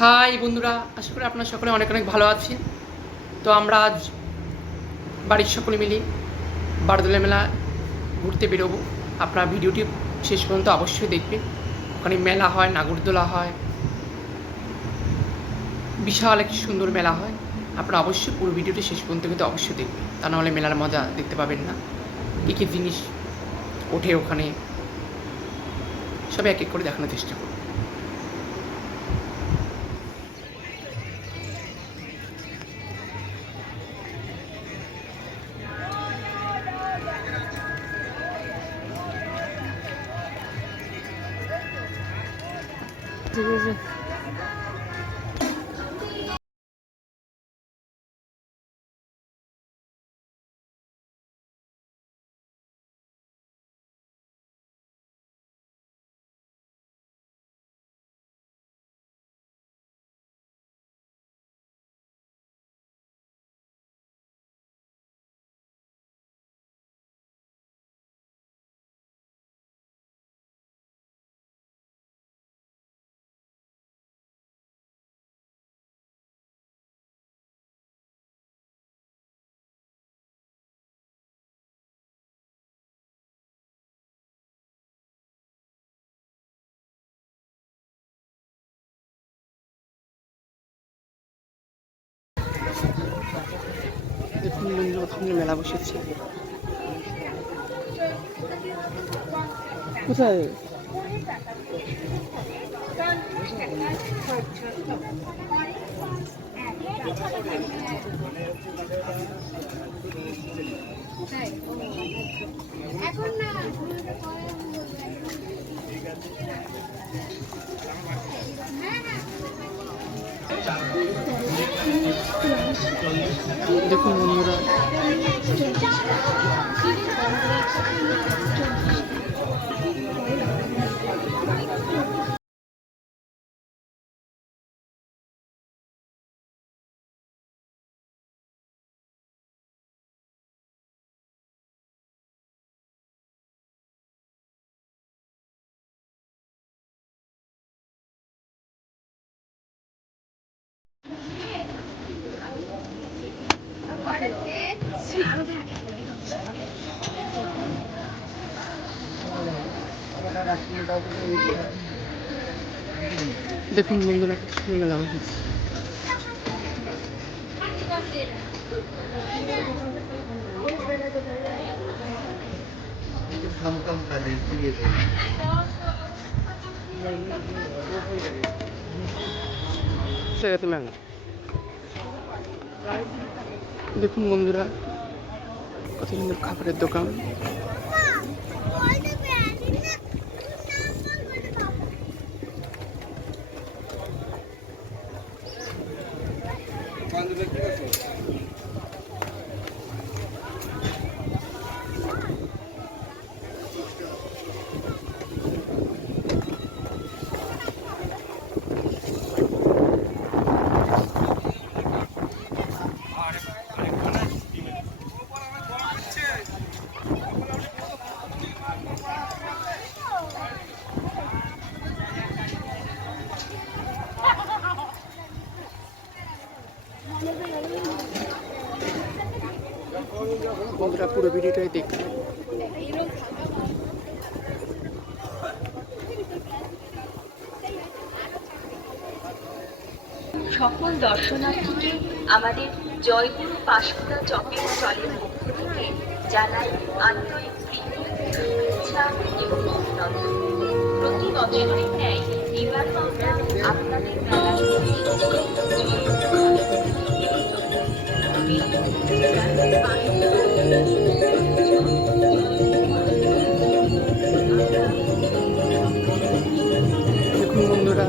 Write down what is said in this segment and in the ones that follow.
High বন্ধুরা, আশা করি আপনারা সকলে অনেক অনেক ভালো আছেন। তো আমরা আজ বাড়ির সকলে মিলে বারদোলা মেলা ঘুরতে বেরোবো। আপনারা ভিডিওটি শেষ পর্যন্ত অবশ্যই দেখবেন। ওখানে মেলা হয়, নাগরদোলা হয়, বিশাল একটি সুন্দর মেলা হয়। আপনারা অবশ্যই পুরো ভিডিওটি শেষ পর্যন্ত কিন্তু অবশ্যই দেখবেন, তা নাহলে মেলার মজা দেখতে পাবেন না। কী কী জিনিস ওঠে ওখানে সব এক এক করে দেখানোর চেষ্টা করব। দেখুন বন্ধুরা, ওখানে মেলা বসেছে। কোথায়? এখন না দেখুন বন্ধুরা, দেখুন বন্ধুরা, একটা সুন্দর মেলা বসেছে। দেখুন বন্ধুরা, কত সুন্দর খাবারের দোকান। বন্ধুরা, পুরো ভিডিওটাই দেখবেন। সকল দর্শনার্থীকে আমাদের জয়গুরু পাঁশকুড়া চকের চলের পক্ষ থেকে জানাই আন্তরিক প্রীতি, শুভেচ্ছা এবং অভিনন্দন। প্রতি বছরের ন্যায় এবার আমরা আপনাদের মেলায় দেখুন বন্ধুরা,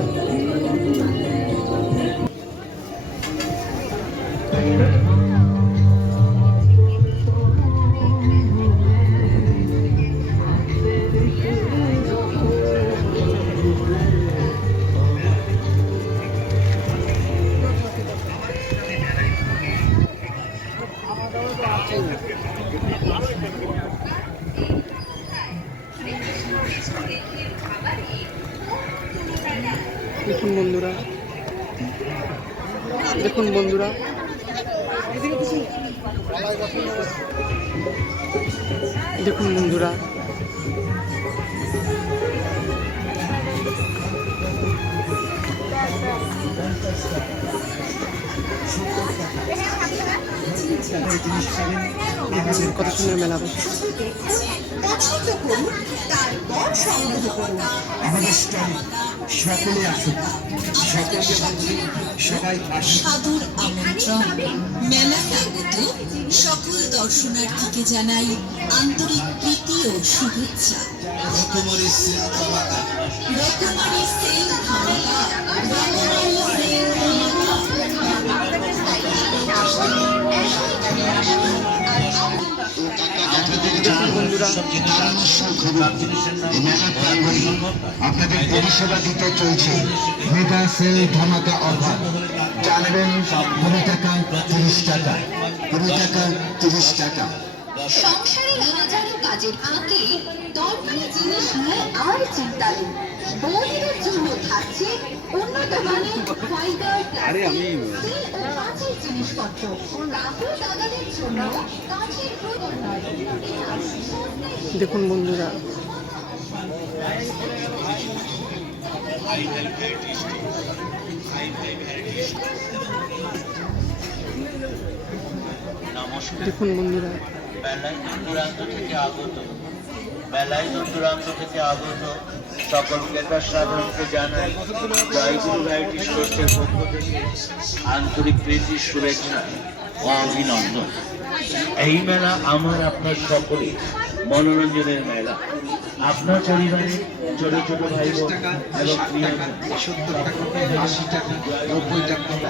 দেখুন বন্ধুরা, দেখুন বন্ধুরা, দেখুন বন্ধুরা, কত সুন্দর মেলা বসে। পছন্দ করুন, তারপর সংগ্রহ করুন। আমাদের স্টলে সকলে আসুন, সকলকে বলছি সবাই আসুন। সাদর আমন্ত্রণ। মেলায় আগত সকল দর্শনার্থীকে জানাই আন্তরিক প্রীতি ও শুভেচ্ছা। রকমারি সেল ধামাকা, রকমারি সেল ধামাকা, রকমারি সেল ধামাকা। বন্ধুরা, আপনাদের পরিষেবা দিতে চলছে মেগা সেল ধামাকা অফার। জানবেন 20 টাকা 30 টাকা, 20 টাকা 30 টাকা। সংসারের হাজারো কাজের ফাঁকে দরকারি জিনিস নিয়ে আর চিন্তা নেই। বৌদিদের জন্য থাকছে উন্নত মানের ফাইবার স্টিল ও কাঁচের জিনিসপত্র। কাকুর দাদাদের জন্য কাঁচের প্রয়োজন। দেখুন বন্ধুরা, দেখুন বন্ধুরা, মেলায় দূর দূরান্ত থেকে আগত সকল ক্রেতা সাধারণকে জানাই জয়গুরু ভ্যারাইটি স্টোর্সের পক্ষ থেকে আন্তরিক প্রীতি, শুভেচ্ছা ও অভিনন্দন। এই মেলা আমার আপনার সকলে মনোরঞ্জনের মেলা। আপনার পরিবারে ছোট ছোট ভাই বোন এবং প্রিয়জন 70 টাকা, 80 টাকা, 90 টাকা।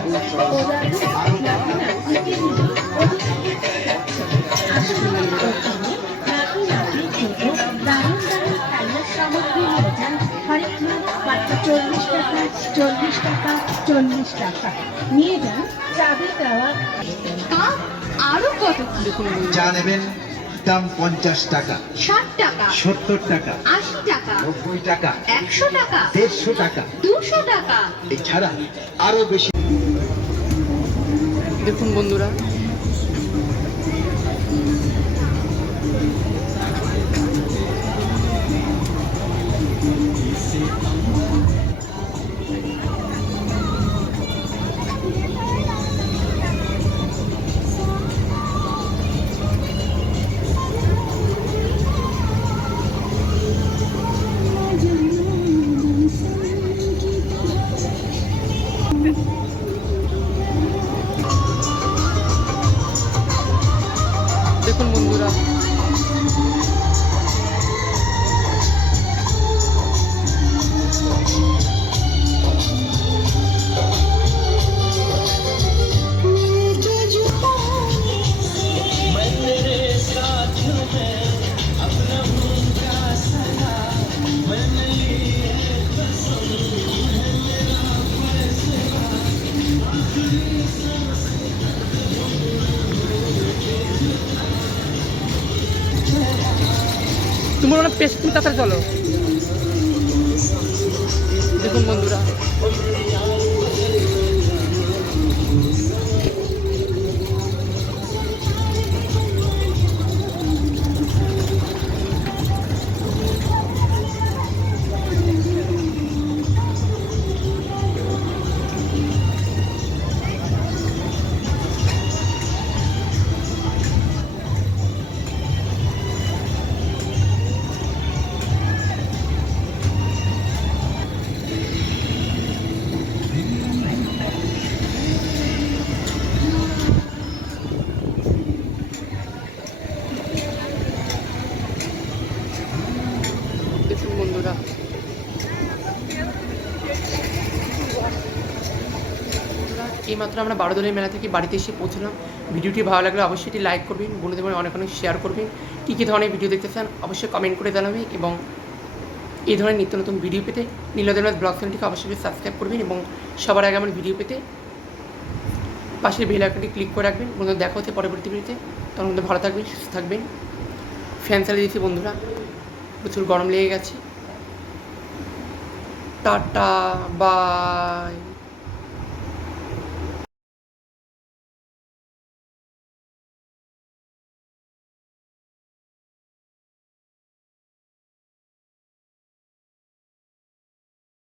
চল্লিশ টাকা নিয়ে যান। চাবি দেওয়া আরো কত? দেখুন বন্ধুরা, যা নেবেন দাম 50 টাকা, 60 টাকা, 70 টাকা, 80 টাকা, 90 টাকা, 100 টাকা, 150 টাকা। 200 টাকা। এছাড়া আরো বেশি। দেখুন বন্ধুরা, দেখুন বন্ধুরা, তোমার অনেক পেশ, তুমি তাড়াতাড়ি চলো। দেখুন বন্ধুরা, দেখুন বন্ধুরা, এইমাত্র আমরা বারোদলের মেলা থেকে বাড়িতে এসে পৌঁছলাম। ভিডিওটি ভালো লাগলে অবশ্যই এটি লাইক করবেন, বন্ধুদের মধ্যে অনেক অনেক শেয়ার করবেন। কী কী ধরনের ভিডিও দেখতে চান অবশ্যই কমেন্ট করে জানাবেন, এবং এই ধরনের নিত্য নতুন ভিডিও পেতে নীলদেবনাথ ব্লগ চ্যানেলটিকে অবশ্যই সাবস্ক্রাইব করবেন, এবং সবার আগে আমার ভিডিও পেতে পাশের বেল আইকনটি ক্লিক করে রাখবেন। বন্ধুরা, দেখা হচ্ছে পরবর্তী ভিডিওতে। তখন মধ্যে ভালো থাকবেন, সুস্থ থাকবেন। ফ্যান চালিয়ে দিয়েছি বন্ধুরা, প্রচুর গরম লেগে গেছে। Ta ta, by.